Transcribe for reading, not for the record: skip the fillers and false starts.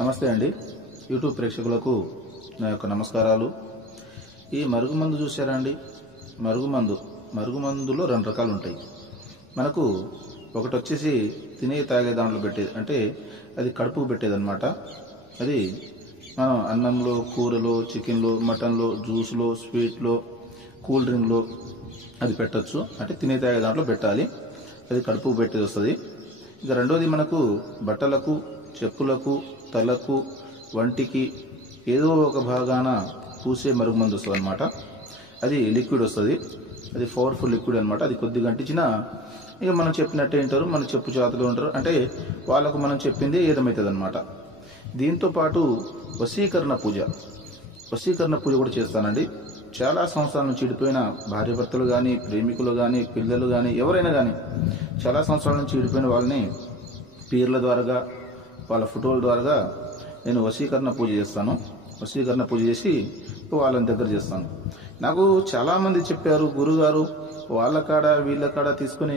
నమస్తే అండి. యూట్యూబ్ ప్రేక్షకులకు నా యొక్క నమస్కారాలు. ఈ మరుగుమందు చూసారా అండి? మరుగుమందులో రెండు రకాలు ఉంటాయి. మనకు ఒకటి వచ్చేసి తినే తాగే దాంట్లో పెట్టేది, అంటే అది కడుపుకు పెట్టేదన్నమాట. అది మనం అన్నంలో, కూరలో, చికెన్లో, మటన్లో, జ్యూస్లో, స్వీట్లో, కూల్ డ్రింక్లో అది పెట్టచ్చు. అంటే తినే తాగే దాంట్లో పెట్టాలి, అది కడుపుకు పెట్టేది వస్తుంది. ఇక రెండోది మనకు బట్టలకు, చెప్పులకు, తలకు, వంటికి ఏదో ఒక భాగాన పూసే మరుగుమందు వస్తుంది అనమాట. అది లిక్విడ్ వస్తుంది, అది పవర్ఫుల్ లిక్విడ్ అనమాట. అది కొద్దిగా అంటించినా ఇక మనం చెప్పినట్టే వింటారు, మన చెప్పు చేతులు ఉంటారు, అంటే వాళ్ళకు మనం చెప్పింది ఏదమవుతుంది అనమాట. దీంతో పాటు వశీకరణ పూజ కూడా చేస్తానండి. చాలా సంవత్సరాల నుంచి విడిపోయిన భార్యాభర్తలు కానీ, ప్రేమికులు కానీ, పిల్లలు కానీ, ఎవరైనా కానీ చాలా సంవత్సరాల నుంచి విడిపోయిన వాళ్ళని పీర్ల ద్వారా, వాళ్ళ ఫోటోల ద్వారా నేను వశీకరణ పూజ చేస్తాను. వశీకరణ పూజ చేసి వాళ్ళని దగ్గర చేస్తాను. నాకు చాలామంది చెప్పారు, గురుగారు వాళ్ళ కాడ వీళ్ళ కాడ తీసుకుని